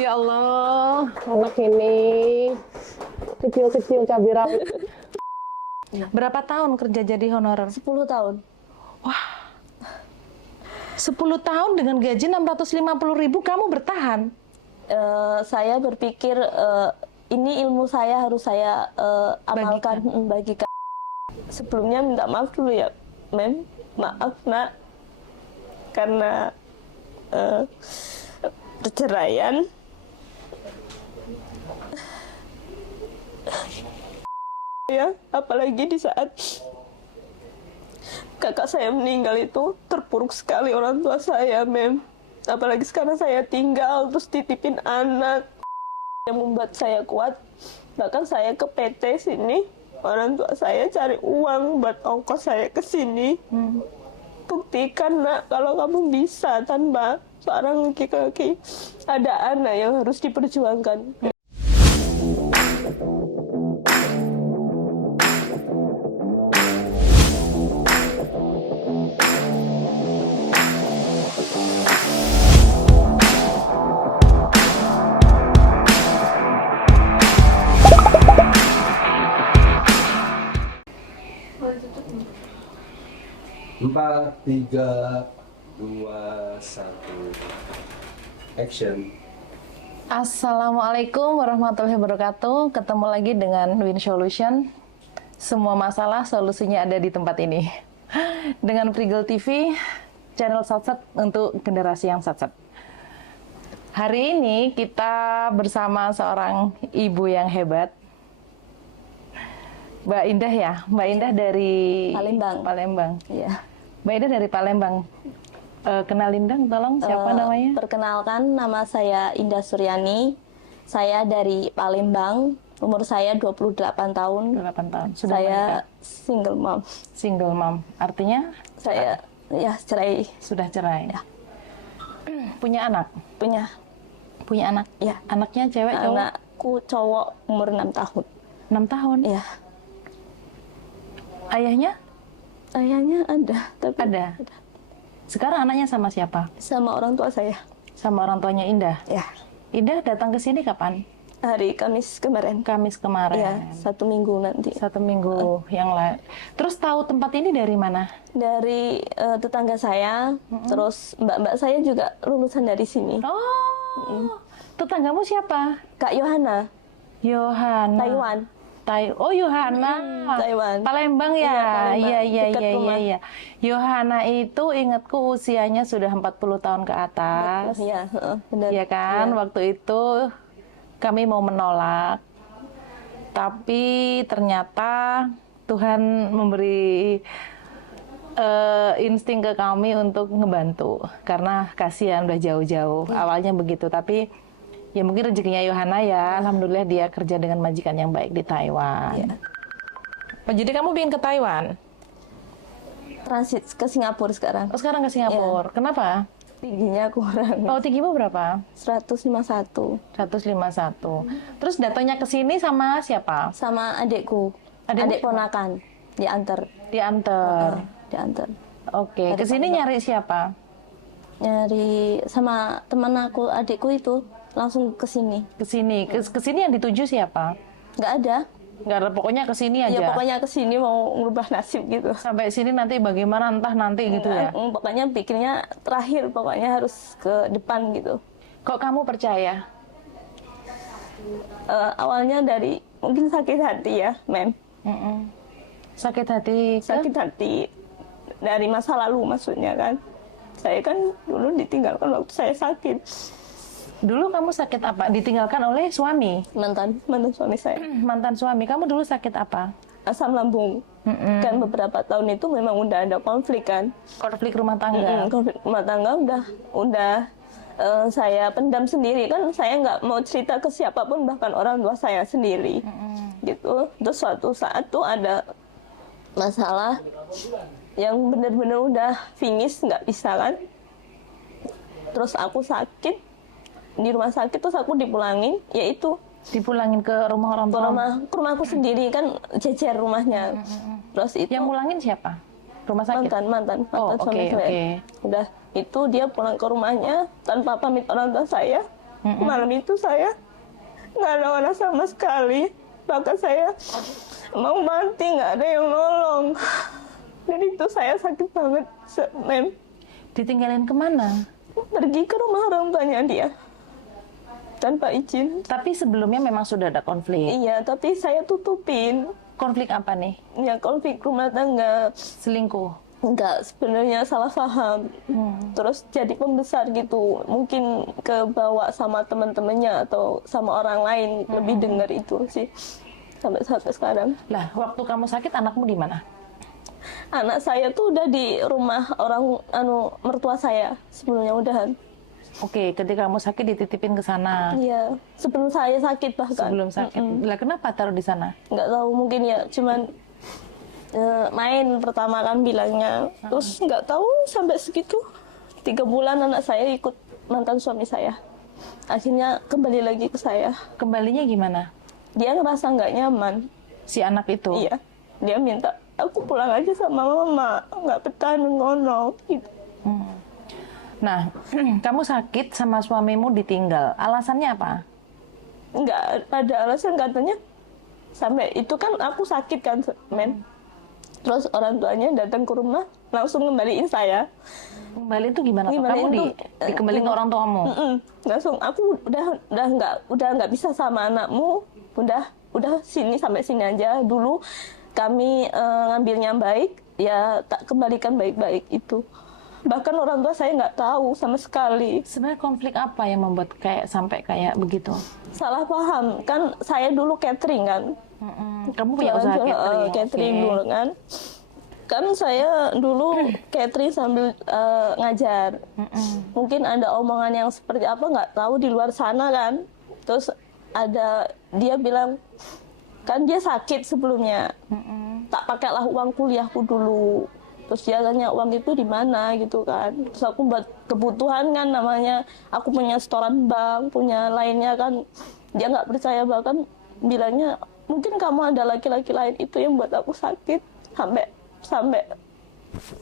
Ya Allah, anak ini kecil-kecil cabai rawit. Berapa tahun kerja jadi honorer? 10 tahun. 10 tahun dengan gaji 650.000 kamu bertahan? Saya berpikir ini ilmu saya harus saya amalkan, bagikan. Sebelumnya minta maaf dulu ya, Mem. Maaf, Nak. Karena perceraian. Ya, apalagi di saat kakak saya meninggal itu terpuruk sekali orang tua saya, Mem. Apalagi sekarang saya tinggal terus titipin anak yang membuat saya kuat. Bahkan saya ke PT sini, orang tua saya cari uang buat ongkos saya ke sini. Buktikan, Nak, kalau kamu bisa tanpa seorang laki-laki. Ada anak yang harus diperjuangkan. Empat, tiga, dua, satu, action. Assalamualaikum warahmatullahi wabarakatuh. Ketemu lagi dengan Win Solution. Semua masalah solusinya ada di tempat ini. Dengan Prigel TV, channel Satsat untuk generasi yang Satsat. Hari ini kita bersama seorang ibu yang hebat, Mbak Indah ya, Mbak Indah dari Palembang. Iya. Mbak Indah dari Palembang. Kenalin dong, tolong siapa namanya? Perkenalkan, nama saya Indah Suryani. Saya dari Palembang. Umur saya 28 tahun. 8 tahun. Sudah Saya menikah? single mom. Single mom. Artinya Saya ya cerai. sudah cerai. Ya. Punya anak? Punya Punya anak? ya Anaknya cewek cowok? anakku cowok umur 6 tahun. 6 tahun? Ya. Ayahnya? Ayahnya ada, tapi Ada. Sekarang anaknya sama siapa? sama orang tua saya. Sama orang tuanya Indah? Ya. Indah datang ke sini kapan? Hari Kamis kemarin. Kamis Ya, kemarin. 1 minggu nanti. 1 minggu yang lalu. Terus tahu tempat ini dari mana? Dari tetangga saya, terus mbak-mbak saya juga lulusan dari sini. Oh, tetanggamu siapa? Kak Yohana, Yohana. Taiwan. Oh, Yohana. Taiwan. Palembang ya? Iya, Palembang. Iya, Dekat rumah. iya. Yohana itu ingatku usianya sudah 40 tahun ke atas. Iya, benar. Iya kan? Iya. Waktu itu kami mau menolak. Tapi ternyata Tuhan memberi insting ke kami untuk ngebantu. Karena kasihan udah jauh-jauh. Awalnya begitu, tapi ya mungkin rezekinya Yohana ya. Alhamdulillah dia kerja dengan majikan yang baik di Taiwan. Iya. Oh, jadi kamu pengen ke Taiwan? Transit ke Singapura sekarang. Oh, sekarang ke Singapura. Kenapa? Tingginya kurang. Oh, tinggimu berapa? 151. 151. Terus datangnya ke sini sama siapa? Sama adikku. Adikmu? Adik ponakan. Diantar. Diantar. Diantar. Oke, Dari ke sini Palembang. nyari siapa? Nyari sama teman aku, adikku itu langsung ke sini. Ke sini. Ke sini yang dituju siapa? Nggak ada. Nggak ada, pokoknya ke sini aja. Ya pokoknya ke sini mau ngubah nasib gitu. Sampai sini nanti bagaimana entah nanti gitu ya. Pokoknya pikirnya terakhir, pokoknya harus ke depan gitu. Kok kamu percaya? Awalnya dari mungkin sakit hati ya, Mem. Sakit hati ke? Sakit hati dari masa lalu maksudnya kan. Saya kan dulu ditinggalkan waktu saya sakit. Dulu kamu sakit apa? Ditinggalkan oleh suami? Mantan suami saya. Mantan suami. Kamu dulu sakit apa? Asam lambung. Kan beberapa tahun itu memang udah ada konflik kan. Konflik rumah tangga? Konflik rumah tangga udah saya pendam sendiri kan. Saya nggak mau cerita ke siapapun, bahkan orang tua saya sendiri. Gitu. Terus suatu saat tuh ada masalah yang benar-benar udah finish, nggak bisa kan. Terus aku sakit di rumah sakit, terus aku dipulangin, yaitu Dipulangin ke rumah orang tua? ke rumahku sendiri kan, jejer rumahnya. Terus itu Yang mulangin siapa? Rumah sakit? mantan Oh, suami oke, saya. oke. Udah itu dia pulang ke rumahnya tanpa pamit orang tua saya. Malam itu saya nggak ada orang sama sekali. Bahkan saya mau mati, nggak ada yang nolong. Dan itu saya sakit banget, Mem. Ditinggalin kemana? Pergi ke rumah orang tuanya dia. Tanpa izin. Tapi sebelumnya memang sudah ada konflik. Iya, tapi saya tutupin. Konflik apa nih? Ya, konflik rumah tangga. Selingkuh? Enggak, sebenarnya salah paham. Terus jadi pembesar gitu. Mungkin kebawa sama teman-temannya atau sama orang lain. Lebih dengar itu sih. Sampai sekarang. Lah, waktu kamu sakit anakmu di mana? Anak saya tuh udah di rumah orang mertua saya sebelumnya udahan. Oke, ketika kamu sakit dititipin ke sana. Iya, sebelum saya sakit bahkan. Sebelum sakit. Lah kenapa taruh di sana? Nggak tahu, mungkin ya cuman main pertama kan bilangnya. Terus nggak tahu sampai segitu. 3 bulan anak saya ikut mantan suami saya. Akhirnya kembali lagi ke saya. Kembalinya gimana? Dia ngerasa nggak nyaman. Si anak itu? Iya, dia minta aku pulang aja sama mama, nggak betah ngono gitu. Nah, kamu sakit sama suamimu ditinggal. Alasannya apa? Nggak ada alasan, katanya sampai itu kan aku sakit kan, men. Terus orang tuanya datang ke rumah langsung ngembaliin saya. Kembali itu gimana? Ngembaliin Kamu tuh, dikembaliin ke orang tuamu? Langsung aku udah nggak bisa sama anakmu, udah sini sampai sini aja dulu. Kami ngambilnya baik, ya tak kembalikan baik-baik itu. Bahkan orang tua saya nggak tahu sama sekali. Sebenarnya konflik apa yang membuat sampai kayak begitu? Salah paham, kan saya dulu catering kan. Kamu punya usaha catering? Catering Okay. dulu kan. Kan saya dulu catering sambil ngajar. Mungkin ada omongan yang seperti apa nggak tahu di luar sana kan. Terus dia bilang, kan dia sakit sebelumnya. Tak pakailah uang kuliahku dulu. Terus dia tanya uang itu di mana gitu kan. Terus aku buat kebutuhan kan, namanya aku punya setoran bank, punya lainnya kan. Dia nggak percaya, bahkan bilangnya mungkin kamu ada laki-laki lain itu yang buat aku sakit. Sampai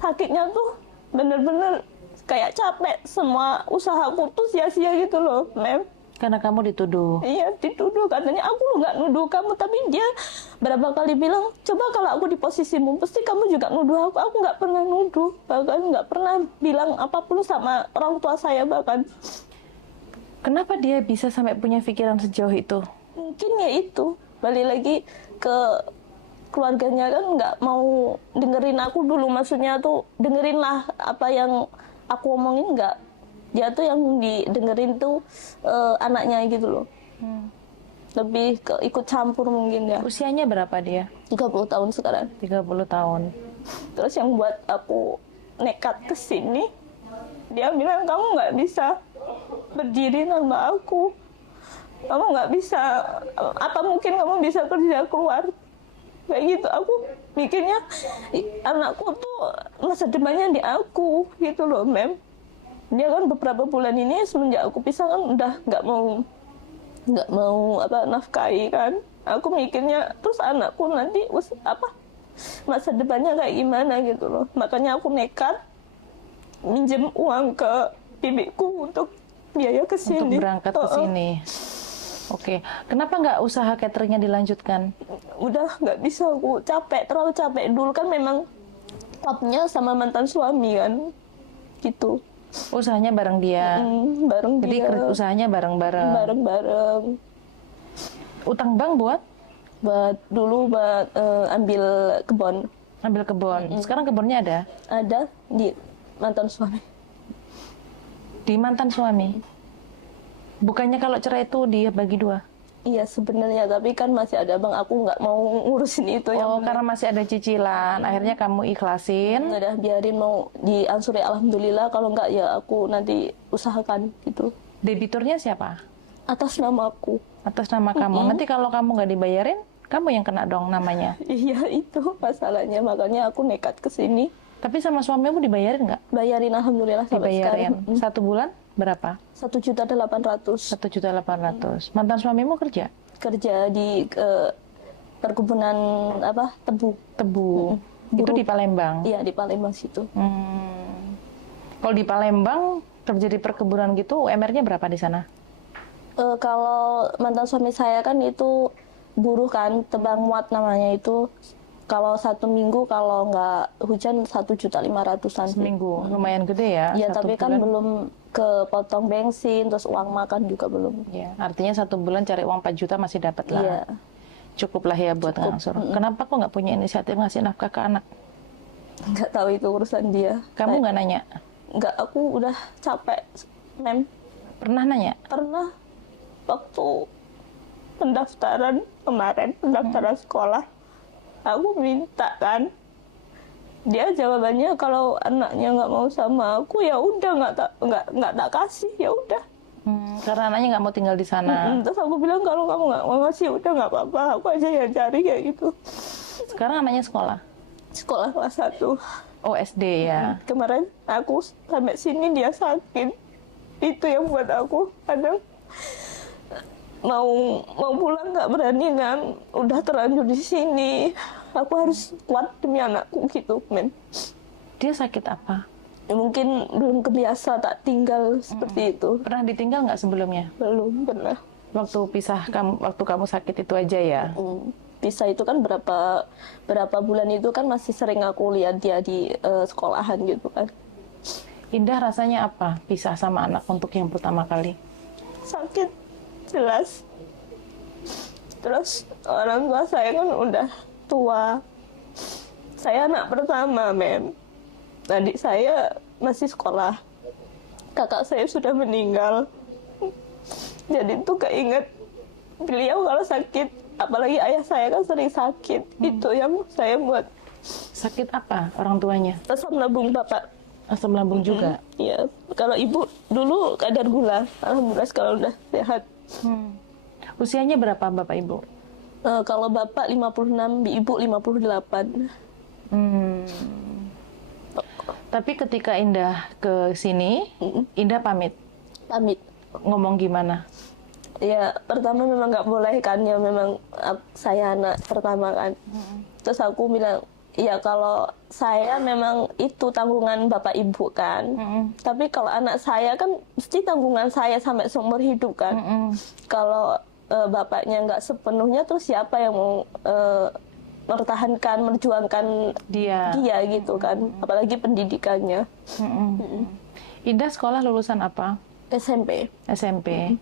sakitnya tuh bener-bener kayak capek. Semua usahaku tuh sia-sia gitu loh, Mem. Karena kamu dituduh? Iya, dituduh. Katanya aku nggak nuduh kamu, tapi dia berapa kali bilang, coba kalau aku di posisimu, pasti kamu juga nuduh aku. Aku nggak pernah nuduh, bahkan nggak pernah bilang apapun sama orang tua saya bahkan. Kenapa dia bisa sampai punya pikiran sejauh itu? Mungkin ya itu, balik lagi ke keluarganya kan nggak mau dengerin aku dulu. Maksudnya tuh dengerin lah apa yang aku omongin, nggak. Dia tuh yang didengerin tuh anaknya gitu loh. Lebih ke ikut campur mungkin ya. Usianya berapa dia? 30 tahun sekarang. 30 tahun. Terus yang buat aku nekat ke sini, dia bilang kamu nggak bisa berdiri nama aku. Kamu nggak bisa, apa mungkin kamu bisa kerja keluar? Kayak gitu, aku mikirnya anakku tuh masa depannya di aku gitu loh, Mem. Dia kan beberapa bulan ini semenjak aku pisah kan udah nggak mau nafkahi kan. Aku mikirnya terus anakku nanti masa depannya kayak gimana gitu loh. Makanya aku nekat minjem uang ke bibiku untuk biaya ke sini. Untuk berangkat ke sini. Oke, kenapa nggak usaha cateringnya dilanjutkan? Udah nggak bisa, aku terlalu capek. Dulu kan memang topnya sama mantan suami kan, gitu. Usahanya bareng dia. Bareng Jadi dia. usahanya bareng-bareng. Bareng-bareng. Utang bank buat Dulu ambil kebun. ambil kebun. Sekarang kebunnya ada Ada di mantan suami. di mantan suami. Bukannya kalau cerai itu dia bagi 2? Iya sebenarnya, tapi kan masih ada bang. Aku nggak mau ngurusin itu. Karena masih ada cicilan. Akhirnya kamu ikhlasin. Udah biarin, mau diansuri alhamdulillah. Kalau nggak ya aku nanti usahakan gitu. Debiturnya siapa? Atas nama aku. Atas nama kamu. Nanti kalau kamu nggak dibayarin, kamu yang kena dong namanya. Iya itu masalahnya. Makanya aku nekat ke sini. Tapi sama suamimu dibayarin nggak? Bayarin alhamdulillah sampai Dibayarin. sekarang. 1 bulan berapa? 1.800.000. 1.800.000. Mantan suamimu kerja? Kerja di perkebunan tebu. Tebu. Itu di Palembang? Iya di Palembang situ. Kalau di Palembang kerja di perkebunan gitu, UMR-nya berapa di sana? Kalau mantan suami saya kan itu buruh kan, tebang muat namanya itu. Kalau 1 minggu kalau nggak hujan 1.500.000 Seminggu, lumayan gede ya. Ya, satu tapi kan bulan. belum kepotong bensin, terus uang makan juga belum. Ya, artinya 1 bulan cari uang 4 juta masih dapat lah. Iya. Cukup lah ya buat ngangsur. Kenapa kok nggak punya inisiatif ngasih nafkah ke anak? Nggak tahu itu urusan dia. Kamu nggak nanya? Nggak, aku udah capek, Mem. Pernah nanya? Pernah waktu pendaftaran kemarin, pendaftaran sekolah, aku minta kan. Dia jawabannya kalau anaknya nggak mau sama aku, ya udah nggak tak kasih, ya udah. Karena anaknya nggak mau tinggal di sana. Terus aku bilang kalau kamu nggak mau ngasih, udah nggak apa-apa, aku aja yang cari kayak gitu. Sekarang anaknya sekolah. Sekolah kelas 1. Oh, SD ya. Kemarin aku sampai sini dia sakit. Itu yang buat aku kadang mau pulang nggak berani kan. Udah terlanjur di sini. Aku harus kuat demi anakku gitu, men. Dia sakit apa? Ya, mungkin belum kebiasa tak tinggal seperti itu. Pernah ditinggal nggak sebelumnya? Belum pernah. Waktu pisah kamu, waktu kamu sakit itu aja ya? Pisah itu kan berapa bulan itu kan masih sering aku lihat dia di sekolahan gitu kan. Indah rasanya apa pisah sama anak untuk yang pertama kali? Sakit, jelas. Terus orang tua saya kan udah tua. Saya anak pertama, Mem. Adik saya masih sekolah. Kakak saya sudah meninggal. Jadi tuh keinget beliau kalau sakit. Apalagi ayah saya kan sering sakit. Itu yang saya buat. Sakit apa orang tuanya? Asam lambung bapak. Asam lambung juga? Iya. Kalau ibu dulu kadar gula. Alhamdulillah sekarang udah sehat. Usianya berapa bapak ibu? Kalau bapak 56, ibu 58. Tapi ketika Indah ke sini, Indah pamit. Pamit. Ngomong gimana? Ya, pertama memang nggak boleh kan, ya memang saya anak pertama kan. Terus aku bilang, ya kalau saya memang itu tanggungan bapak ibu kan. Tapi kalau anak saya kan mesti tanggungan saya sampai seumur hidup kan. Kalau bapaknya nggak sepenuhnya, terus siapa yang mau mempertahankan, memperjuangkan dia gitu kan. Apalagi pendidikannya. Indah sekolah lulusan apa? SMP. SMP.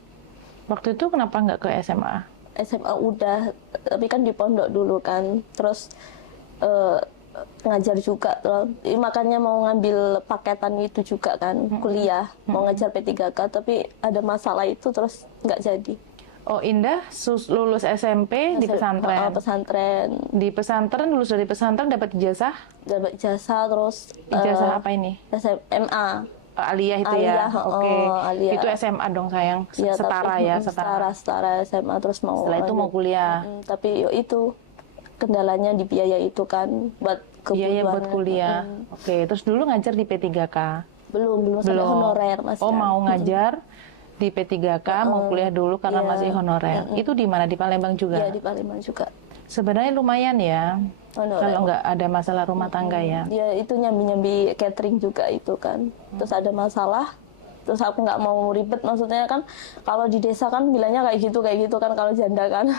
Waktu itu kenapa nggak ke SMA? SMA udah, tapi kan di pondok dulu kan. Terus ngajar juga. Makanya mau ngambil paketan itu juga kan, kuliah. Mau ngajar P3K, tapi ada masalah itu terus nggak jadi. Oh, Indah lulus SMP di pesantren. Pesantren. Di pesantren, lulus dari pesantren dapat ijazah? Dapat ijazah, terus Ijazah apa ini? SMA. Aliyah itu Aliyah, ya? Oke. Aliyah. Itu SMA dong sayang? Ya, Setara tapi, ya? Setara. Setara SMA, terus mau... Setelah itu mau kuliah? Tapi itu kendalanya di biaya itu kan, buat kebutuhan. Biaya buat kuliah. Oke, terus dulu ngajar di P3K? Belum sampai honorer masih. Oh, mau ngajar di P3K, mau kuliah dulu karena masih honorer. Itu di mana? Di Palembang juga? Iya, di Palembang juga. Sebenarnya lumayan ya, kalau nggak ada masalah rumah tangga ya. Dia itu nyambi-nyambi catering juga itu kan. Terus ada masalah, terus aku nggak mau ribet. Maksudnya kan kalau di desa kan bilangnya kayak gitu kan kalau janda kan.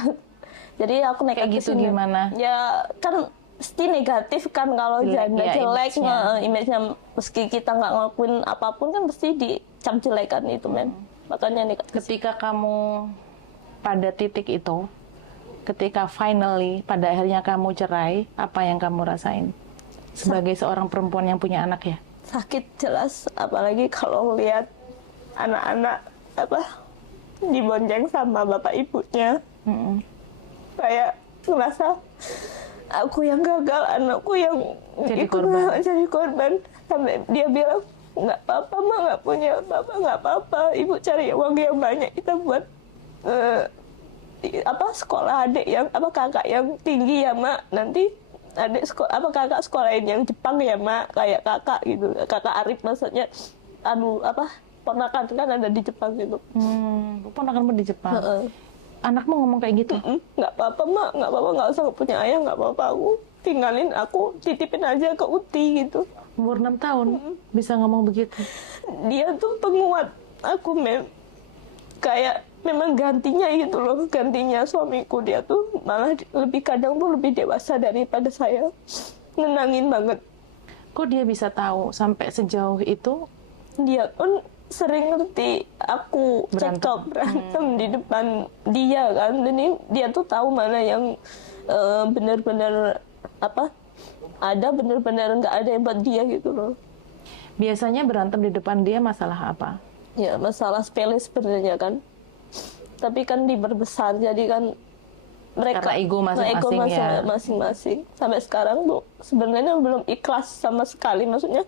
Jadi aku nekat Kayak gitu kesini. gimana? Ya kan pasti negatif kan kalau janda ya, jelek, image-nya. image-nya meski kita nggak ngelakuin apapun kan pasti dicap jelekan itu, men. Makanya negatif. Ketika kamu pada titik itu, ketika finally pada akhirnya kamu cerai, apa yang kamu rasain sebagai seorang perempuan yang punya anak ya? Sakit jelas, apalagi kalau lihat anak-anak dibonjeng sama bapak ibunya. Kayak ngerasa aku yang gagal, anakku yang Jadi ikut korban. jadi korban. Sampai dia bilang, nggak apa-apa mak, nggak punya bapak, nggak apa-apa, ibu cari uang yang banyak kita buat sekolah adik yang kakak yang tinggi ya mak, nanti adik kakak sekolahin yang Jepang ya mak, kayak kakak gitu, kakak Arif maksudnya, ponakan kan ada di Jepang gitu. Ponakanmu di Jepang. Anakmu ngomong kayak gitu? Nggak apa-apa mak, nggak apa-apa, nggak usah punya ayah, nggak apa-apa, aku titipin aja ke Uti gitu. Umur 6 tahun bisa ngomong begitu? Dia tuh penguat aku, Mem. kayak memang gantinya gitu loh, gantinya suamiku. Dia tuh malah lebih kadang tuh lebih dewasa daripada saya, nenangin banget. Kok dia bisa tahu sampai sejauh itu? Dia pun sering ngerti aku Berantem. cekcok berantem di depan dia kan. Jadi dia tuh tahu mana yang benar-benar apa ada, benar-benar nggak ada yang buat dia gitu loh. Biasanya berantem di depan dia masalah apa? Ya masalah sepele sebenarnya kan, tapi kan diperbesar jadi kan mereka Karena ego masing-masing ya. masing-masing. Sampai sekarang tuh sebenarnya belum ikhlas sama sekali, maksudnya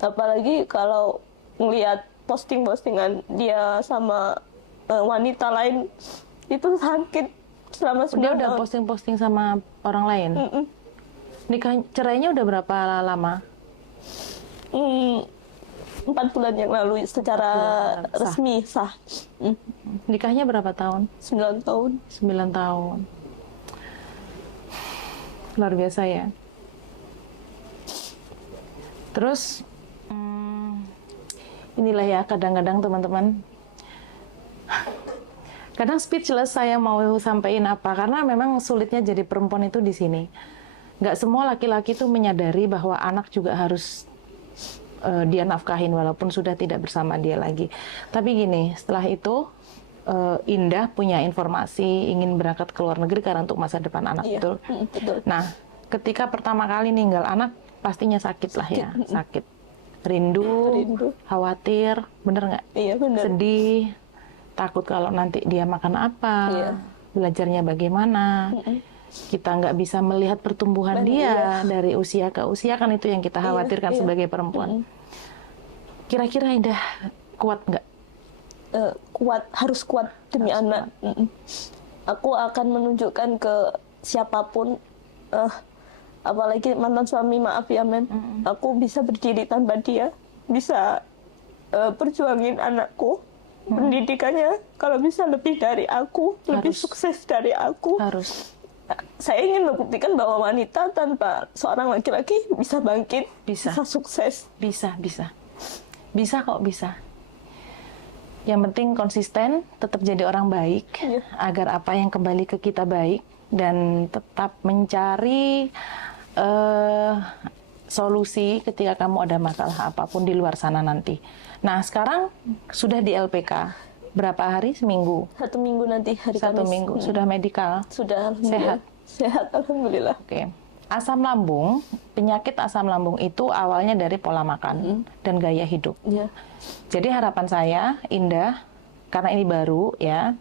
apalagi kalau ngelihat posting-postingan dia sama wanita lain itu sakit selama 9 Dia udah tahun. posting-posting sama orang lain. Mm-mm. Nikah cerainya udah berapa lama? 4 bulan yang lalu secara Sah. resmi sah. Nikahnya berapa tahun? 9 tahun. 9 tahun. Luar biasa ya. Terus inilah ya kadang-kadang teman-teman. Kadang speechless saya mau sampaikan apa, karena memang sulitnya jadi perempuan itu di sini. Nggak semua laki-laki itu menyadari bahwa anak juga harus dia nafkahin walaupun sudah tidak bersama dia lagi. Tapi gini, setelah itu Indah punya informasi ingin berangkat ke luar negeri karena untuk masa depan anak, Iya, betul? betul. Nah, ketika pertama kali ninggal anak, pastinya sakit lah ya, sakit. Rindu, khawatir, bener nggak? Iya benar. Sedih, takut kalau nanti dia makan apa, Iya. belajarnya bagaimana. Kita nggak bisa melihat pertumbuhan dia dari usia ke usia, kan itu yang kita khawatirkan sebagai perempuan. Kira-kira Indah kuat nggak? Kuat, harus kuat demi anak. Aku akan menunjukkan ke siapapun, apalagi mantan suami, maaf ya men, aku bisa berdiri tanpa dia, bisa perjuangin anakku, pendidikannya kalau bisa lebih dari aku, lebih sukses dari aku. Harus. Saya ingin membuktikan bahwa wanita tanpa seorang laki-laki bisa bangkit, Bisa. sukses. Bisa kok, bisa. Yang penting konsisten, tetap jadi orang baik, agar apa yang kembali ke kita baik, dan tetap mencari solusi ketika kamu ada masalah apapun di luar sana nanti. Nah, sekarang sudah di LPK. Berapa hari? Seminggu? 1 minggu nanti hari Satu Kamis. minggu. Sudah medikal? Sudah, alhamdulillah. Sehat, alhamdulillah. Oke. Asam lambung, penyakit asam lambung itu awalnya dari pola makan dan gaya hidup. Iya. Jadi harapan saya, Indah, karena ini baru ya,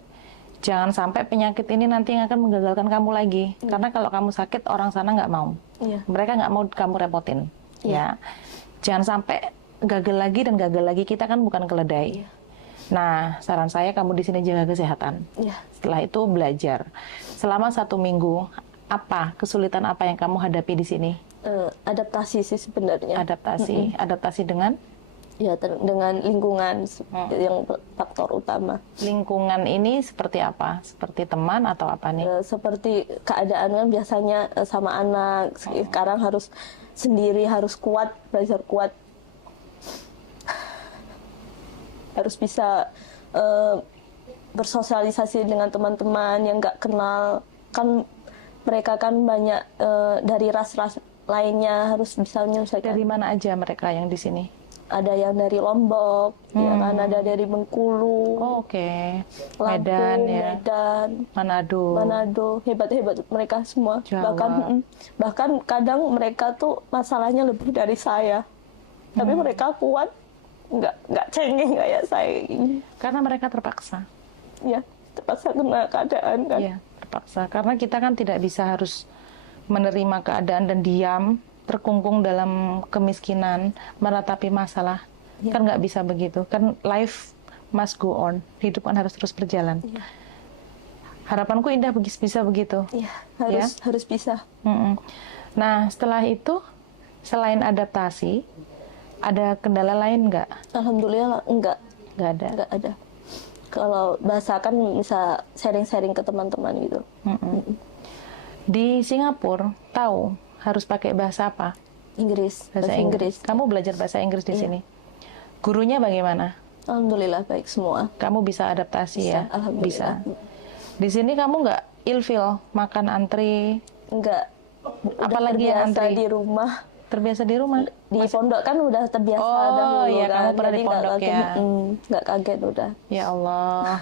jangan sampai penyakit ini nanti yang akan menggagalkan kamu lagi. Karena kalau kamu sakit, orang sana nggak mau. Iya. Mereka nggak mau kamu repotin. Ya. Jangan sampai gagal lagi dan gagal lagi. Kita kan bukan keledai. Nah, saran saya kamu di sini jaga kesehatan. Iya. Setelah itu belajar. Selama 1 minggu, kesulitan apa yang kamu hadapi di sini? Adaptasi sih sebenarnya. Adaptasi dengan? Ya, dengan lingkungan yang faktor utama. Lingkungan ini seperti apa? Seperti teman atau apa nih? Seperti keadaan kan biasanya sama anak, sekarang harus sendiri, harus kuat, belajar kuat. Harus bisa bersosialisasi dengan teman-teman yang nggak kenal. Kan mereka kan banyak dari ras-ras lainnya, harus bisa menyelesaikan. Dari mana aja mereka yang di sini? Ada yang dari Lombok, ya kan, ada dari Bengkulu, Oh, oke. Lampung, Medan ya. Medan, Manado, hebat-hebat mereka semua. Jawa. Bahkan kadang mereka tuh masalahnya lebih dari saya, tapi mereka kuat, nggak cengeng kayak saya. Karena mereka terpaksa. Ya, terpaksa kena keadaan kan. Iya, terpaksa. Karena kita kan tidak bisa harus menerima keadaan dan diam, terkungkung dalam kemiskinan, meratapi masalah. Kan nggak bisa begitu. Kan life must go on. Hidup kan harus terus berjalan. Harapanku Indah bisa begitu. Iya, harus bisa. Nah, setelah itu, selain adaptasi, ada kendala lain nggak? Alhamdulillah enggak Nggak ada. Kalau bahasa kan bisa sharing-sharing ke teman-teman gitu. Di Singapura, tahu harus pakai bahasa apa? Inggris, Bahasa Inggris. Kamu belajar bahasa Inggris di sini. Gurunya bagaimana? Alhamdulillah baik semua. Kamu bisa adaptasi ya? Alhamdulillah. Bisa. Di sini kamu nggak ilfil makan antri, Enggak. apalagi yang Terbiasa antri? di rumah. Terbiasa di rumah? Di pondok kan udah terbiasa Oh, dahulu iya, kan. kamu pernah di Jadi nggak pondok kaget, ya. nggak kaget udah. Ya Allah.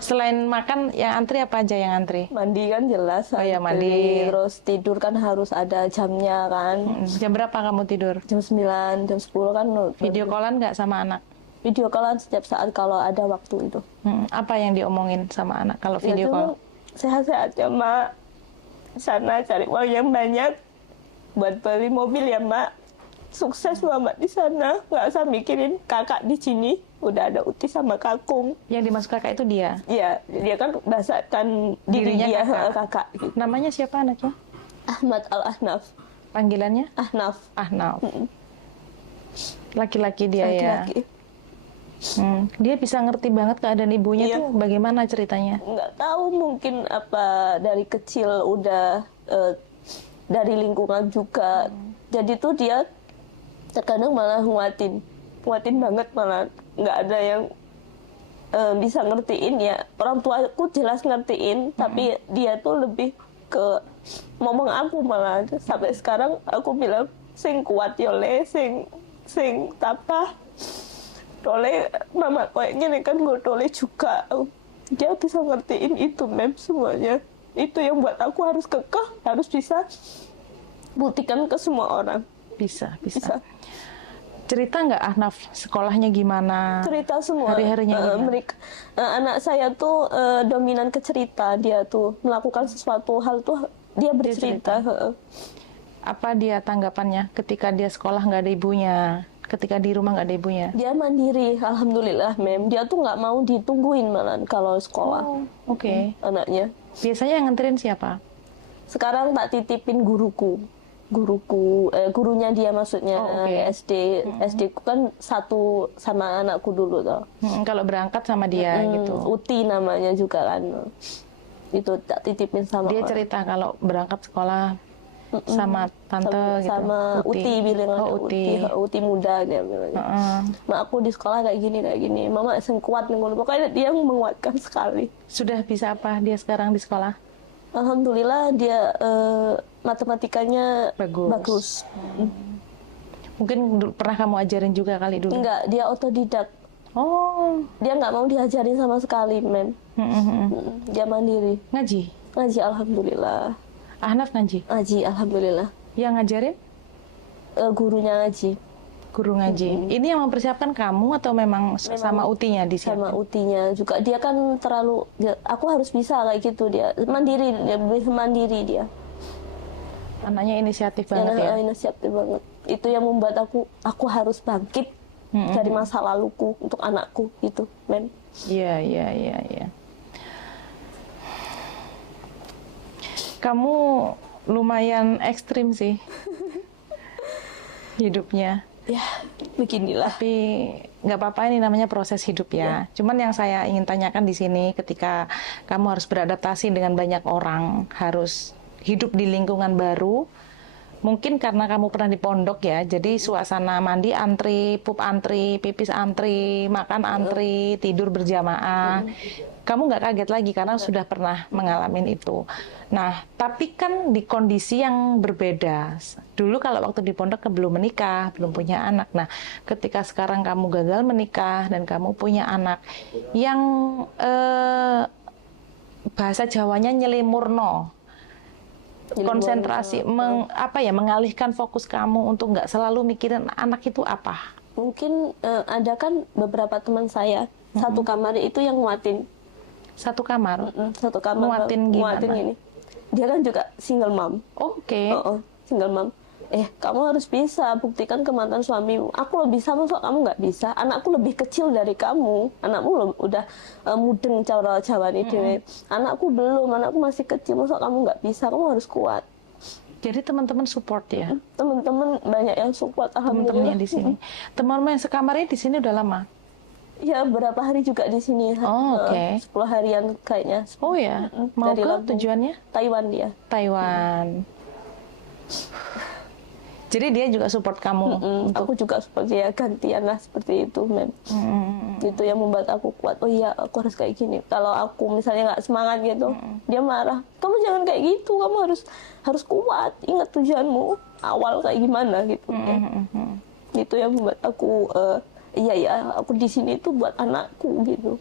Selain makan, yang antri apa aja yang antri? Mandi kan jelas. Oh iya, antri. mandi. Terus tidur kan harus ada jamnya kan. Jam berapa kamu tidur? Jam 9, jam 10 kan. Video callan nggak sama anak? Video callan setiap saat kalau ada waktu itu. Apa yang diomongin sama anak kalau Ya, video call? cuma sehat-sehat ya mak. Sana cari uang yang banyak buat beli mobil ya mak. Sukses Mama di sana, nggak usah mikirin kakak di sini. Udah ada Uti sama Kakung. Yang dimaksud kakak itu dia? Iya, dia kan bahasakan diri Dirinya dia kakak. kakak. Namanya siapa anaknya? Ahmad Al-Ahnaf. Panggilannya? Ahnaf. Ahnaf. Laki-laki dia ya? Laki-laki. Dia bisa ngerti banget keadaan ibunya Iya. tuh bagaimana ceritanya? Nggak tahu mungkin apa dari kecil udah dari lingkungan juga. Jadi tuh dia terkadang malah nguatin banget, malah nggak ada yang bisa ngertiin ya. Orang tuaku jelas ngertiin, tapi dia tuh lebih ke ngomong aku malah. Sampai sekarang aku bilang sing kuat yo le, sing tapah dole mama kayak gini kan gue dole juga. Dia bisa ngertiin itu mem semuanya. Itu yang buat aku harus kekeh, harus bisa buktikan ke semua orang. Bisa. Bisa. Cerita nggak Ahnaf sekolahnya gimana? Cerita semua. Hari-harinya gimana? Mereka, anak saya tuh dominan ke cerita. Dia tuh melakukan sesuatu hal tuh dia bercerita. Apa dia tanggapannya ketika dia sekolah nggak ada ibunya? Ketika di rumah nggak ada ibunya? Dia mandiri, alhamdulillah mem. Dia tuh nggak mau ditungguin malah kalau sekolah. Oke. Anaknya. Biasanya yang nganterin siapa? Sekarang tak titipin gurunya dia maksudnya. Oh, oke. SD ku kan satu sama anakku dulu tuh. Kalau berangkat sama dia gitu. Uti namanya juga kan. Itu tak titipin sama Dia orang. cerita kalau berangkat sekolah sama tante gitu. Sama Uti bilang Oh, Uti muda dia bilang. Mak aku di sekolah kayak gini. Mama kuat nih. Pokoknya dia menguatkan sekali. Sudah bisa apa dia sekarang di sekolah? Alhamdulillah dia matematikanya bagus. Mungkin pernah kamu ajarin juga kali dulu? Enggak, dia otodidak. Oh. Dia nggak mau diajarin sama sekali, mem. Dia mandiri. Ngaji? Ngaji, alhamdulillah. Ahnaf ngaji? Ngaji, alhamdulillah. Yang ngajarin? Gurunya ngaji. Guru ngaji. Ini yang mempersiapkan kamu atau memang sama utinya di sini? Sama utinya juga. Dia kan terlalu, aku harus bisa kayak gitu. Dia mandiri, dia lebih mandiri dia. Anaknya inisiatif banget ya? Inisiatif banget. Itu yang membuat aku harus bangkit dari masa laluku untuk anakku gitu, men. Iya. Kamu lumayan ekstrim sih hidupnya. Ya, beginilah. Tapi nggak apa-apa, ini namanya proses hidup ya. Cuman yang saya ingin tanyakan di sini, ketika kamu harus beradaptasi dengan banyak orang, harus hidup di lingkungan baru, mungkin karena kamu pernah di pondok ya, jadi suasana mandi antri, pup antri, pipis antri, makan antri, tidur berjamaah. Kamu nggak kaget lagi karena sudah pernah mengalami itu. Nah, tapi kan di kondisi yang berbeda. Dulu kalau waktu di pondok belum menikah, belum punya anak. Nah, ketika sekarang kamu gagal menikah dan kamu punya anak, yang bahasa Jawanya nyelimurno, konsentrasi, mengalihkan fokus kamu untuk nggak selalu mikirin anak itu apa? Mungkin ada kan beberapa teman saya, satu kamar itu yang nguatin. Satu kamar? Satu kamar. Nguatin gimana? Nguatin gini. Dia kan juga single mom. Oke. Single mom. Kamu harus bisa buktikan ke mantan suamimu. Aku lebih bisa, masa kamu nggak bisa? Anakku lebih kecil dari kamu. Anakmu udah mudeng cara Jawa nih dewe. Anakku belum, anakku masih kecil. Masa kamu nggak bisa? Kamu harus kuat. Jadi teman-teman support ya? Teman-teman banyak yang support, alhamdulillah. Teman-temannya di sini. Teman-teman yang sekamarnya di sini udah lama? Ya, berapa hari juga di sini. Oh, oke. 10 harian kayaknya. Oh ya, mau Dari ke Lampung. tujuannya? Taiwan dia. Taiwan. Jadi dia juga support kamu untuk Aku juga seperti ya gantian lah seperti itu, Mem. Itu yang membuat aku kuat. Oh iya, aku harus kayak gini. Kalau aku misalnya nggak semangat gitu, dia marah. Kamu jangan kayak gitu. Kamu harus kuat. Ingat tujuanmu awal kayak gimana gitu. Itu yang membuat aku iya ya, aku di sini itu buat anakku gitu.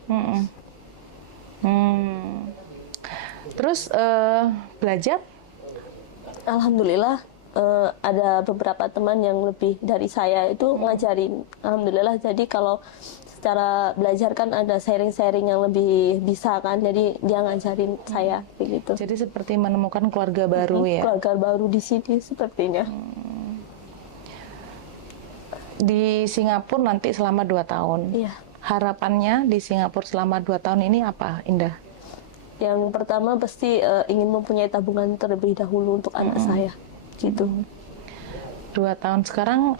Terus belajar? Alhamdulillah ada beberapa teman yang lebih dari saya itu ngajarin. Alhamdulillah, jadi kalau secara belajar kan ada sharing-sharing yang lebih bisa kan, jadi dia ngajarin saya begitu. Jadi seperti menemukan keluarga baru ya? Keluarga baru di sini sepertinya. Di Singapura nanti selama 2 tahun. Iya. Harapannya di Singapura selama 2 tahun ini apa, Indah? Yang pertama pasti ingin mempunyai tabungan terlebih dahulu untuk anak saya gitu. 2 tahun sekarang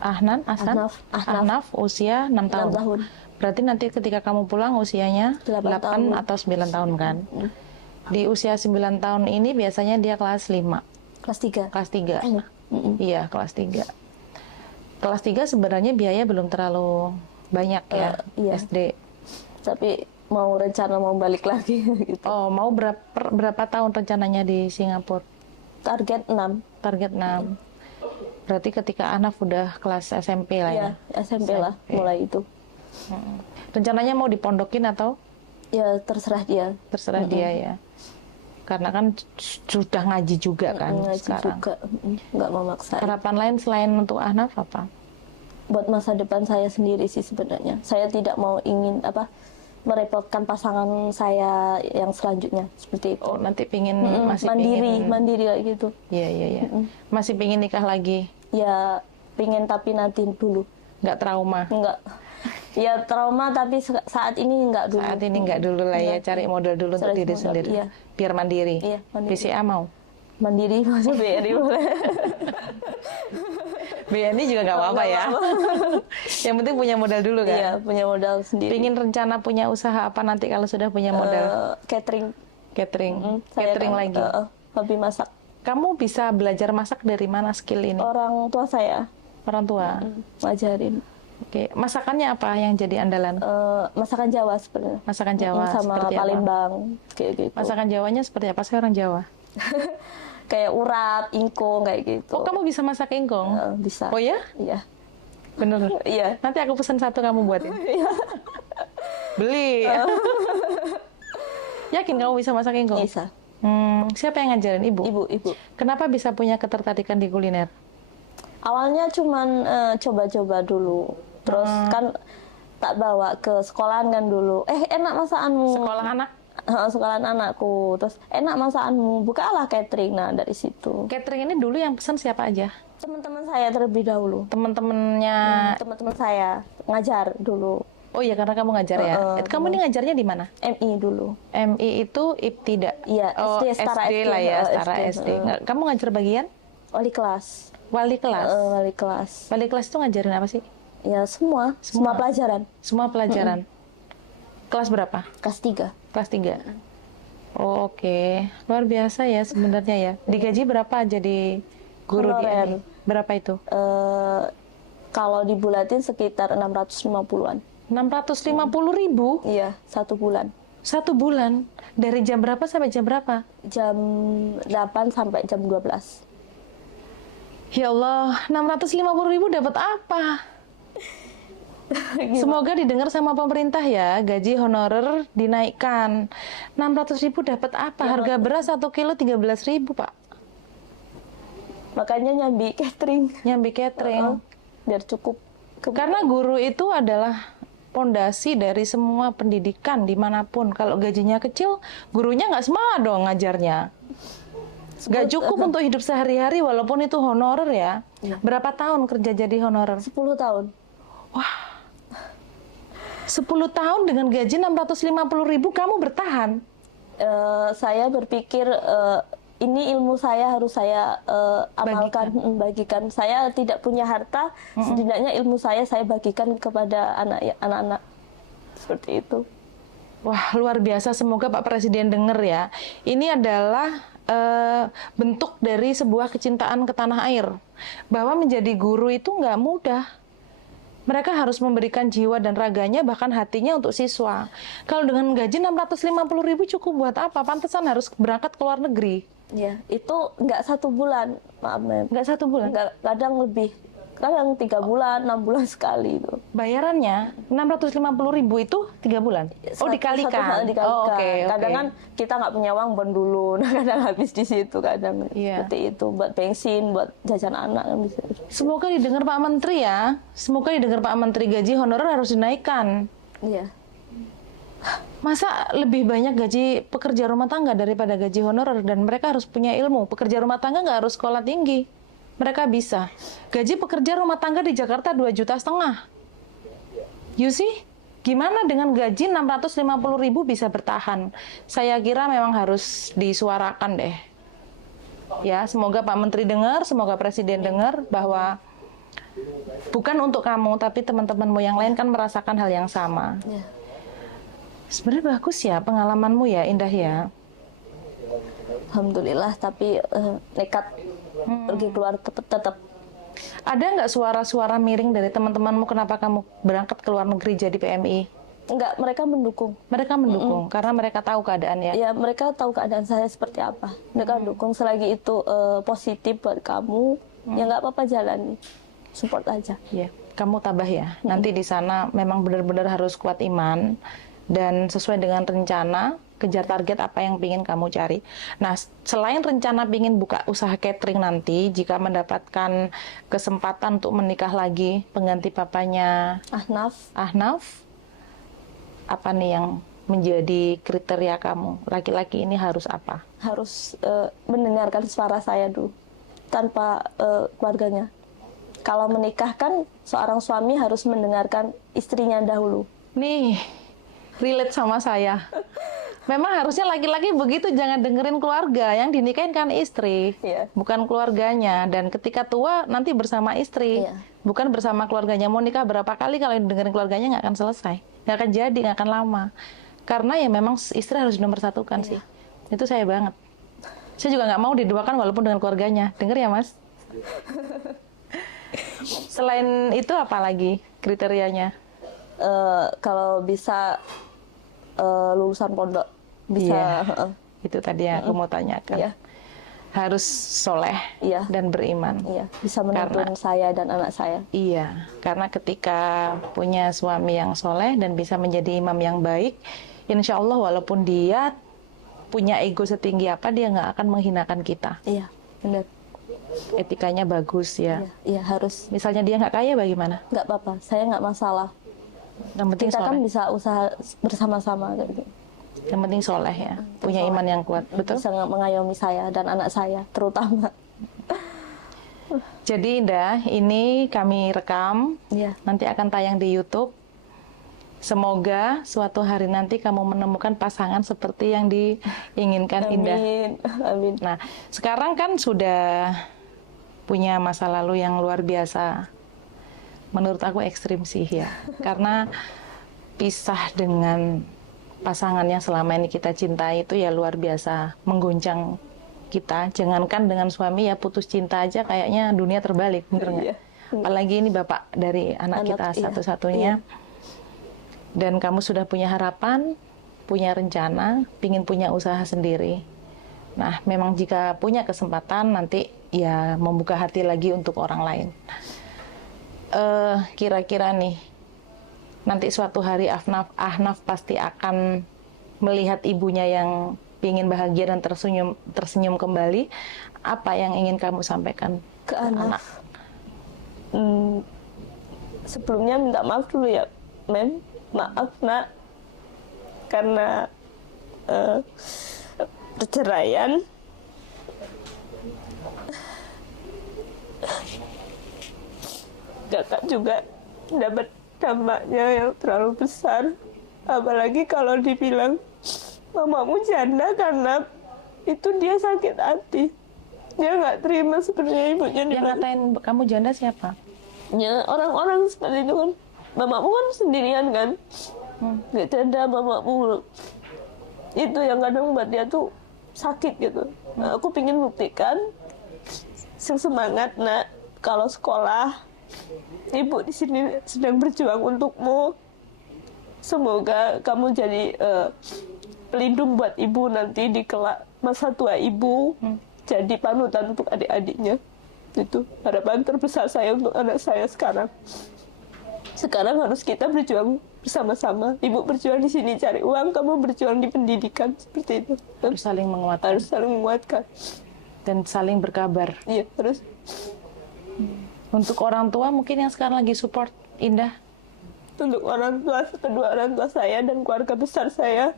Ahnaf usia 6 tahun. 6 tahun. Berarti nanti ketika kamu pulang usianya 8 tahun. atau 9 tahun kan? Di usia 9 tahun ini biasanya dia kelas 5. Kelas 3. Kelas 3. Iya, kelas 3. Kelas 3 sebenarnya biaya belum terlalu banyak ya, iya. SD. Tapi mau balik lagi gitu. Oh, mau berapa tahun rencananya di Singapura? Target 6. Target 6. Berarti ketika anak udah kelas SMP lah ya? Iya, SMP lah mulai itu. Rencananya mau dipondokin atau? Ya terserah dia. Terserah dia ya. Karena kan sudah ngaji juga kan Ngaji sekarang. juga, nggak memaksa. Harapan lain selain untuk Ahnaf apa? Buat masa depan saya sendiri sih sebenarnya. Saya tidak mau merepotkan pasangan saya yang selanjutnya seperti itu. Oh, nanti pingin masih mandiri kayak gitu. Iya. Masih pingin nikah lagi? Ya pingin tapi nanti dulu. Nggak trauma? Enggak. Ya trauma tapi saat ini enggak dulu. Saat ini nggak dulu lah ya, cari modal dulu untuk diri sendiri. Iya. Biar mandiri. Iya, mandiri. PCA mau? Mandiri masuk BRI boleh. BNI juga nggak apa-apa ya. Yang penting punya modal dulu kan? Iya, punya modal sendiri. Pingin rencana punya usaha apa nanti kalau sudah punya modal? Catering. Catering. Saya Catering kan, lagi. hobi masak. Kamu bisa belajar masak dari mana skill ini? Orang tua saya Orang tua. ngajarin. Oke, masakannya apa yang jadi andalan? Masakan Jawa sebenarnya. Masakan Jawa Sama seperti apa? Palembang kayak gitu. Masakan Jawanya seperti apa? Saya orang Jawa. Kayak urap, ingkung kayak gitu. Oh, kamu bisa masak ingkung? Bisa. Oh ya? Iya. Bener? Iya. Nanti aku pesan satu kamu buatin. Beli. Yakin kamu bisa masak ingkung? Bisa. Siapa yang ngajarin? Ibu? Ibu. Kenapa bisa punya ketertarikan di kuliner? Awalnya cuman coba-coba dulu. Terus kan tak bawa ke sekolahan kan dulu. Enak masakanmu. Sekolah anak? Sekolahan anakku. Terus enak masakanmu. Bukalah catering. Nah dari situ. Catering ini dulu yang pesan siapa aja? Teman-teman saya terlebih dahulu. Teman-temannya? Teman-teman saya ngajar dulu. Oh iya, karena kamu ngajar ya. Kamu ini ngajarnya di mana? MI dulu. MI itu tidak. Iya, Oh, SD, setara SD lah ya, setara SD. SD. Kamu ngajar bagian? Wali kelas. Wali kelas. Wali kelas. Wali kelas itu ngajarin apa sih? Ya semua pelajaran. Semua pelajaran. Kelas berapa? Kelas 3. Kelas 3. Oh, oke. Luar biasa ya sebenarnya ya. Digaji berapa jadi guru di Honorer. MI? Berapa itu? Kalau dibulatin sekitar 650-an. 650.000 Iya, 1 bulan. 1 bulan. Dari jam berapa sampai jam berapa? Jam 8 sampai jam 12. Ya Allah, 650.000 dapat apa? Semoga didengar sama pemerintah ya, gaji honorer dinaikkan. 600.000 dapat apa? Harga beras 1 kilo 13.000, Pak. Makanya nyambi catering. Nyambi catering. Biar cukup. Karena guru itu adalah pondasi dari semua pendidikan dimanapun. Kalau gajinya kecil, gurunya nggak semangat dong ngajarnya. Nggak cukup untuk hidup sehari-hari walaupun itu honorer ya. Berapa tahun kerja jadi honorer? 10 tahun. Wah, 10 tahun dengan gaji 650.000 kamu bertahan? Saya berpikir ini ilmu saya harus saya amalkan, bagikan. Saya tidak punya harta, setidaknya ilmu saya bagikan kepada anak-anak. Seperti itu. Wah, luar biasa. Semoga Pak Presiden dengar ya. Ini adalah bentuk dari sebuah kecintaan ke tanah air. Bahwa menjadi guru itu nggak mudah. Mereka harus memberikan jiwa dan raganya, bahkan hatinya untuk siswa. Kalau dengan gaji 650.000 cukup buat apa? Pantesan harus berangkat ke luar negeri. Ya, itu nggak 1 bulan, maaf Mem. Nggak 1 bulan? Nggak, kadang lebih. Kadang 3 bulan, 6 bulan sekali itu. Bayarannya 650.000 itu 3 bulan? Oh, dikalikan? Dikalikan. Oh, oke. Kadang kan kita nggak punya uang bon dulu, nah kadang habis di situ kadang. Iya. Seperti itu, buat bensin, buat jajan anak kan bisa. Semoga didengar Pak Menteri ya. Semoga didengar Pak Menteri, gaji honorer harus dinaikkan. Iya. Masa lebih banyak gaji pekerja rumah tangga daripada gaji honorer, dan mereka harus punya ilmu. Pekerja rumah tangga nggak harus sekolah tinggi. Mereka bisa. Gaji pekerja rumah tangga di Jakarta 2,5 juta. You see? Gimana dengan gaji 650.000 bisa bertahan? Saya kira memang harus disuarakan deh. Ya, semoga Pak Menteri dengar, semoga Presiden dengar bahwa bukan untuk kamu, tapi teman-temanmu yang lain kan merasakan hal yang sama. Ya. Sebenarnya bagus ya pengalamanmu ya, Indah ya. Alhamdulillah, tapi nekat pergi keluar tetap. Ada nggak suara-suara miring dari teman-temanmu kenapa kamu berangkat ke luar negeri jadi PMI? Enggak, mereka mendukung. Mereka mendukung karena mereka tahu keadaannya. Ya, mereka tahu keadaan saya seperti apa. Mereka dukung selagi itu positif buat kamu, ya nggak apa-apa, jalani. Support aja. Ya, kamu tabah ya. Nanti di sana memang benar-benar harus kuat iman dan sesuai dengan rencana, kejar target apa yang ingin kamu cari. Nah, selain rencana ingin buka usaha catering nanti, jika mendapatkan kesempatan untuk menikah lagi, pengganti papanya Ahnaf, apa nih yang menjadi kriteria kamu? Laki-laki ini harus apa? Harus mendengarkan suara saya dulu, tanpa keluarganya. Kalau menikah kan, seorang suami harus mendengarkan istrinya dahulu. Nih, relate sama saya. Memang harusnya laki-laki begitu, jangan dengerin keluarga. Yang dinikahin kan istri, bukan keluarganya. Dan ketika tua, nanti bersama istri, bukan bersama keluarganya. Mau nikah berapa kali, kalau dengerin keluarganya nggak akan selesai. Nggak akan jadi, nggak akan lama. Karena ya memang istri harus dinomor-satukan sih. Itu saya banget. Saya juga nggak mau diduakan walaupun dengan keluarganya. Dengar ya, Mas? Selain itu apa lagi kriterianya? Kalau bisa lulusan pondok, bisa. Itu tadi yang aku mau tanyakan. Harus soleh dan beriman. Bisa menuntun saya dan anak saya. Iya, karena ketika punya suami yang soleh dan bisa menjadi imam yang baik, insya Allah walaupun dia punya ego setinggi apa, dia nggak akan menghinakan kita. Iya, benar. Etikanya bagus ya. Iya, harus. Misalnya dia nggak kaya bagaimana? Nggak apa-apa, saya nggak masalah. Yang penting kita soleh. kan bisa usaha bersama-sama gitu. Yang penting soleh ya, punya iman yang kuat, betul? Bisa mengayomi saya dan anak saya, terutama. Jadi Indah, ini kami rekam, nanti akan tayang di YouTube. Semoga suatu hari nanti kamu menemukan pasangan seperti yang diinginkan Indah. Amin. Nah, sekarang kan sudah punya masa lalu yang luar biasa. Menurut aku ekstrim sih ya, karena pisah dengan pasangannya selama ini kita cintai itu ya luar biasa, mengguncang kita. Jangankan dengan suami ya, putus cinta aja kayaknya dunia terbalik, bener nggak? Apalagi ini bapak dari anak kita satu-satunya. Dan kamu sudah punya harapan, punya rencana, pingin punya usaha sendiri. Nah, memang jika punya kesempatan nanti ya membuka hati lagi untuk orang lain. Kira-kira nih, nanti suatu hari Ahnaf pasti akan melihat ibunya yang ingin bahagia dan tersenyum kembali. Apa yang ingin kamu sampaikan ke anak? Sebelumnya minta maaf dulu ya, Mem. Maaf, Nak. Karena perceraian. Kakak juga dapat dampaknya yang terlalu besar. Apalagi kalau dibilang mamamu janda, karena itu dia sakit hati. Dia nggak terima sebenarnya ibunya. Yang ngatain kamu janda siapa? Ya, orang-orang seperti itu kan. Mamamu kan sendirian kan. Nggak janda mamamu. Itu yang kadang buat dia tuh sakit gitu. Aku pengen buktikan semangat nak, kalau sekolah ibu di sini sedang berjuang untukmu. Semoga kamu jadi pelindung buat ibu nanti di kelak masa tua ibu, jadi panutan untuk adik-adiknya. Itu harapan terbesar saya untuk anak saya sekarang. Sekarang harus kita berjuang bersama-sama. Ibu berjuang di sini cari uang, kamu berjuang di pendidikan, seperti itu. Harus saling menguatkan. Harus saling menguatkan. Dan saling berkabar. Iya, terus. Untuk orang tua mungkin yang sekarang lagi support Indah. Untuk orang tua, kedua orang tua saya dan keluarga besar saya,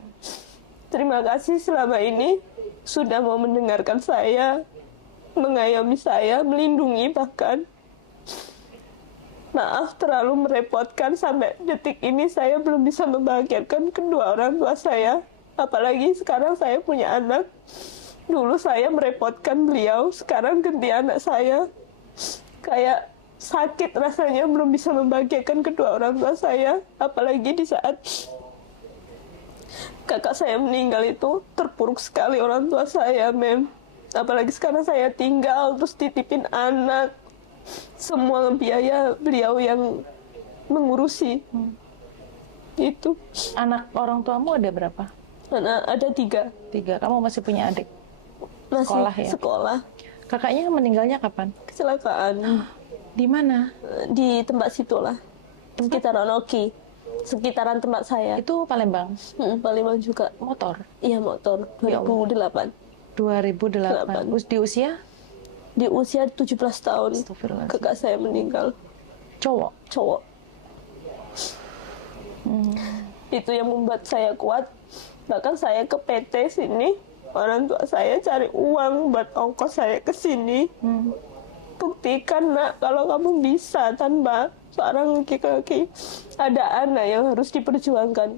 terima kasih selama ini sudah mau mendengarkan saya, mengayomi saya, melindungi bahkan. Maaf terlalu merepotkan, sampai detik ini saya belum bisa membahagiakan kedua orang tua saya. Apalagi sekarang saya punya anak. Dulu saya merepotkan beliau, sekarang ganti anak saya. Kayak sakit rasanya belum bisa membahagiakan kedua orang tua saya. Apalagi di saat kakak saya meninggal itu terpuruk sekali orang tua saya, Mem. Apalagi sekarang saya tinggal terus titipin anak. Semua biaya beliau yang mengurusi. Itu. Anak orang tuamu ada berapa? Anak ada 3. 3. Kamu masih punya adik? Masih Sekolah ya? Sekolah. Kakaknya meninggalnya kapan? Kecelakaan. Di mana? Di tempat situ lah. Sekitaran Oki. Sekitaran tempat saya. Itu Palembang. Palembang juga. Motor. Iya, motor. Ya Allah. 2008. 2008. Terus di usia? Di usia 17 tahun. Astagfirullahaladzim. Kakak saya meninggal. Cowok. Itu yang membuat saya kuat. Bahkan saya ke PT sini, orang tua saya cari uang buat ongkos saya ke sini. Buktikan nak, kalau kamu bisa tanpa seorang laki-laki, ada anak yang harus diperjuangkan.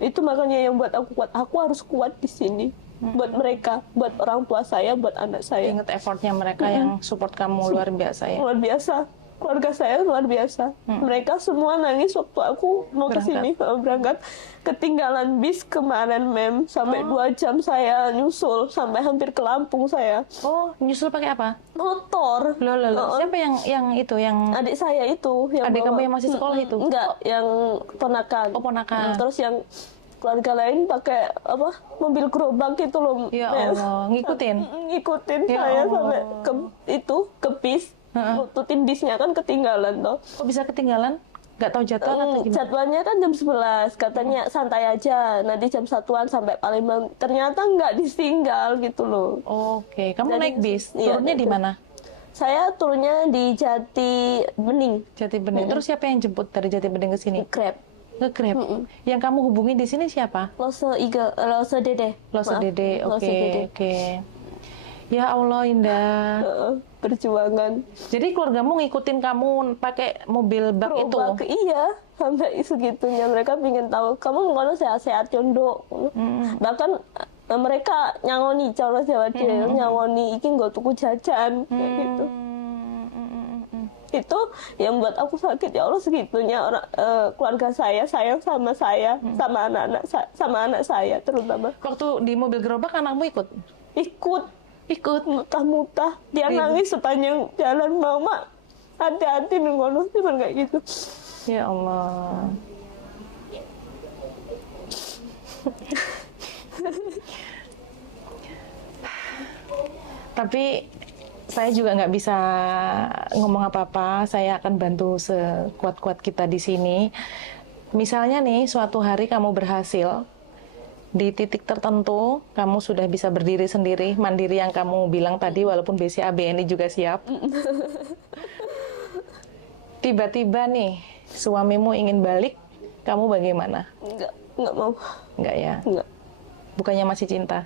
Itu makanya yang buat aku kuat. Aku harus kuat di sini. Buat mereka, buat orang tua saya, buat anak saya. Ingat effortnya mereka yang support kamu luar biasa ya. Luar biasa. Keluarga saya luar biasa. Mereka semua nangis waktu aku mau ke sini berangkat. Ketinggalan bis kemarin, Mem. Sampai 2 jam saya nyusul sampai hampir ke Lampung saya. Oh, nyusul pakai apa? Motor. Loh. Siapa yang itu yang Adik saya itu yang adik bawa. kamu yang masih sekolah itu? Enggak, yang ponakan. Oh, ponakan. Terus yang keluarga lain pakai apa? Mobil gerobak itu loh. Ya Mem. Allah, ngikutin. Ngikutin Ya saya Allah. sampai ke bis. Nututin bisnya kan ketinggalan toh. Kok bisa ketinggalan? Nggak tahu jadwal atau gimana? Jadwalnya kan jam 11, katanya santai aja, nanti jam 1-an sampai Palembang. Ternyata nggak ditinggal gitu loh. Oke, kamu Jadi, naik bis. iya, Turunnya di naik bis. mana? Saya turunnya di Jati Bening, Jati Bening. Terus siapa yang jemput dari Jati Bening ke sini? Grab. Nge-Grab. Yang kamu hubungi di sini siapa? Lose Dede. Lose Maaf, Dede. Lose Dede. Oke. Ya Allah, Indah. Perjuangan. Jadi keluargamu ngikutin kamu pakai mobil bak itu? Gerobak, iya. Sampai segitunya mereka pengen tahu kamu ngono sehat-sehat condo. Bahkan mereka nyangoni cara Jawa dia nyangoni iki nggo tuku jajan kayak gitu. Itu yang buat aku sakit, ya Allah, segitunya orang keluarga saya sayang sama saya, sama anak saya terutama. Waktu di mobil gerobak anakmu ikut? Ikut mutah-mutah, dia nangis sepanjang jalan, mama hati-hati ngono, cuman kayak gitu. Ya Allah. Tapi saya juga nggak bisa ngomong apa-apa. Saya akan bantu sekuat-kuat kita di sini. Misalnya nih, suatu hari kamu berhasil di titik tertentu, kamu sudah bisa berdiri sendiri, mandiri yang kamu bilang tadi, walaupun BCA BNI juga siap. Tiba-tiba nih, suamimu ingin balik, kamu bagaimana? Enggak mau. Enggak ya? Enggak. Bukannya masih cinta?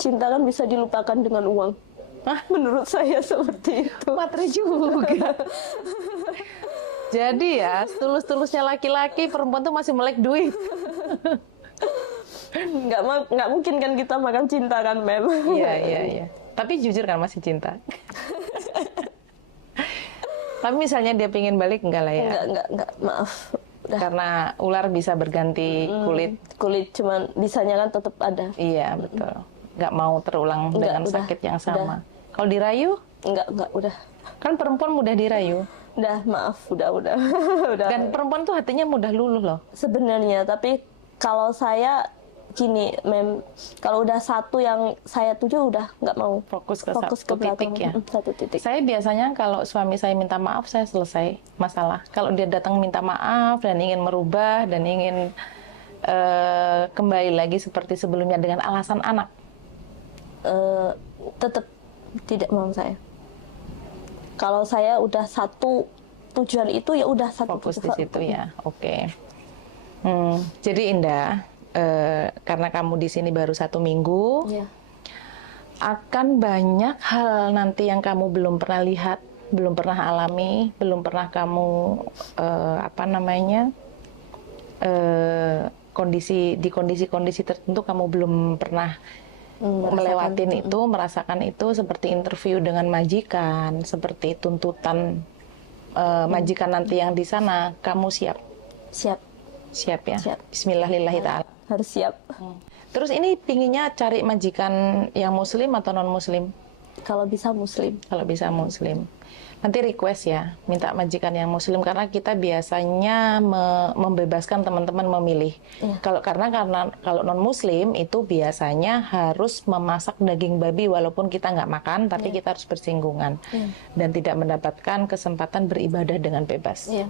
Cinta kan bisa dilupakan dengan uang. Hah? Menurut saya seperti itu. Matre juga. Jadi ya, tulus-tulusnya laki-laki, perempuan tuh masih melek duit. Nggak mungkin kan kita makan cinta kan, Mem. Iya. Tapi jujur kan masih cinta. Tapi misalnya dia pengen balik, enggak lah ya? Enggak, maaf. Udah. Karena ular bisa berganti kulit. Kulit cuman bisanya kan tetap ada. Iya, betul. nggak mau terulang Nggak, dengan udah, sakit yang sama. udah. Kalau dirayu, Enggak, udah. kan perempuan mudah dirayu. Udah, maaf, udah. Udah. Dan perempuan tuh hatinya mudah luluh loh. Sebenarnya, tapi kalau saya gini, kalau udah satu yang saya tuju udah nggak mau. Fokus ke Fokus satu ke belakang. titik ya. Satu titik. Saya biasanya kalau suami saya minta maaf, saya selesai masalah. Kalau dia datang minta maaf dan ingin merubah dan ingin kembali lagi seperti sebelumnya dengan alasan anak, Tetap tidak mau saya. Kalau saya udah satu tujuan itu ya udah satu fokus di tujuan. situ ya. Oke. Jadi Indah, karena kamu di sini baru 1 minggu, Iya. akan banyak hal nanti yang kamu belum pernah lihat, belum pernah alami, belum pernah kamu di kondisi-kondisi tertentu kamu belum pernah melewatin itu, merasakan itu, seperti interview dengan majikan, seperti tuntutan majikan nanti yang di sana. Kamu siap ya? Siap. Bismillahirrahmanirrahim. Harus siap. Terus ini pinginnya cari majikan yang muslim atau non muslim? Kalau bisa muslim. Kalau bisa muslim. Nanti request ya, minta majikan yang muslim, karena kita biasanya membebaskan teman-teman memilih. Iya. Karena kalau non muslim itu biasanya harus memasak daging babi walaupun kita nggak makan, tapi kita harus bersinggungan dan tidak mendapatkan kesempatan beribadah dengan bebas. Iya.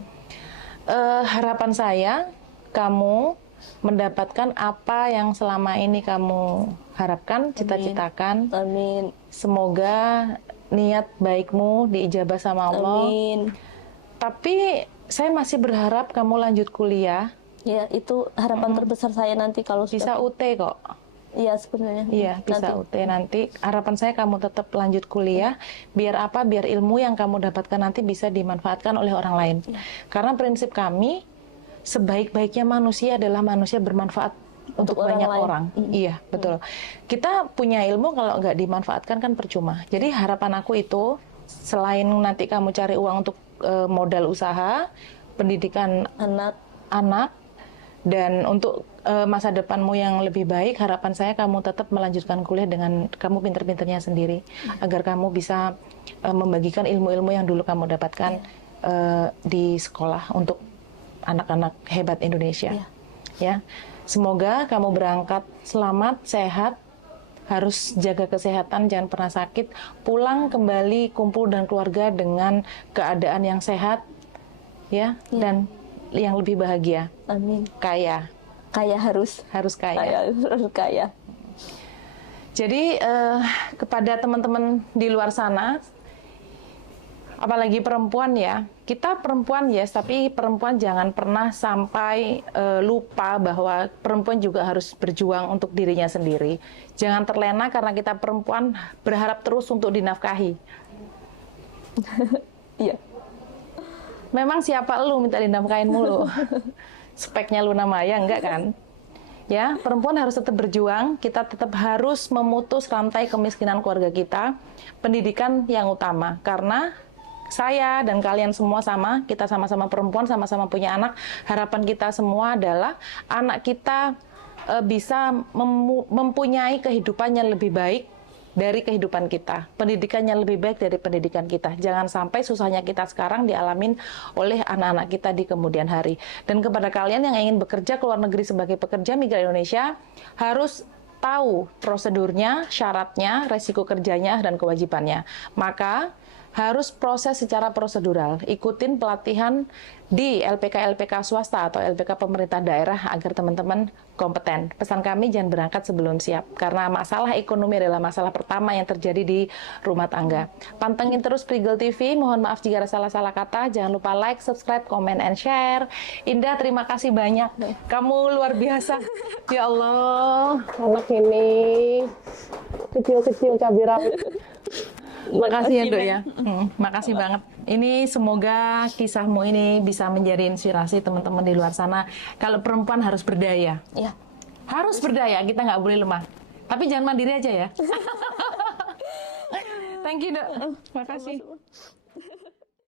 Harapan saya kamu mendapatkan apa yang selama ini kamu harapkan, cita-citakan. Amin. Semoga niat baikmu diijabah sama Allah. Amin. Tapi saya masih berharap kamu lanjut kuliah. Ya, itu harapan terbesar saya nanti kalau Bisa sudah. UT kok. Iya, sebenarnya. Iya, bisa Nanti. UT nanti. Harapan saya kamu tetap lanjut kuliah. Biar apa? Biar ilmu yang kamu dapatkan nanti bisa dimanfaatkan oleh orang lain. Karena prinsip kami, sebaik-baiknya manusia adalah manusia bermanfaat untuk orang banyak lain. orang. Iya, betul. Kita punya ilmu, kalau nggak dimanfaatkan kan percuma. Jadi harapan aku itu, selain nanti kamu cari uang untuk modal usaha, pendidikan anak, dan untuk masa depanmu yang lebih baik, harapan saya kamu tetap melanjutkan kuliah dengan kamu pinter-pinternya sendiri, agar kamu bisa membagikan ilmu-ilmu yang dulu kamu dapatkan di sekolah untuk anak-anak hebat Indonesia. Ya, semoga kamu berangkat selamat, sehat, harus jaga kesehatan, jangan pernah sakit, pulang kembali kumpul dan keluarga dengan keadaan yang sehat, ya, dan yang lebih bahagia. Amin. Kaya Harus kaya. harus kaya. Jadi kepada teman-teman di luar sana, apalagi perempuan ya, kita perempuan yes, tapi perempuan jangan pernah sampai lupa bahwa perempuan juga harus berjuang untuk dirinya sendiri. Jangan terlena karena kita perempuan berharap terus untuk dinafkahi. Iya. Memang siapa lu minta dinafkahin mulu? Speknya Luna Maya, enggak kan? Ya, perempuan harus tetap berjuang, kita tetap harus memutus rantai kemiskinan keluarga kita, pendidikan yang utama, karena saya dan kalian semua sama, kita sama-sama perempuan, sama-sama punya anak. Harapan kita semua adalah anak kita bisa mempunyai kehidupan yang lebih baik dari kehidupan kita, pendidikannya lebih baik dari pendidikan kita. Jangan sampai susahnya kita sekarang dialamin oleh anak-anak kita di kemudian hari. Dan kepada kalian yang ingin bekerja ke luar negeri sebagai pekerja migran Indonesia, harus tahu prosedurnya, syaratnya, resiko kerjanya, dan kewajibannya. Maka harus proses secara prosedural, ikutin pelatihan di LPK swasta atau LPK pemerintah daerah agar teman-teman kompeten. Pesan kami, jangan berangkat sebelum siap, karena masalah ekonomi adalah masalah pertama yang terjadi di rumah tangga. Pantengin terus Prigel TV, mohon maaf jika ada salah-salah kata, jangan lupa like, subscribe, comment, and share. Indah, terima kasih banyak, kamu luar biasa. Ya Allah, anak ini kecil-kecil cabai rawit. Makasih ya Dok ya, makasih banget. Ini semoga kisahmu ini bisa menjadi inspirasi teman-teman di luar sana. Kalau perempuan harus berdaya, Ya. harus berdaya, kita nggak boleh lemah. Tapi jangan mandiri aja ya. Thank you Dok, makasih.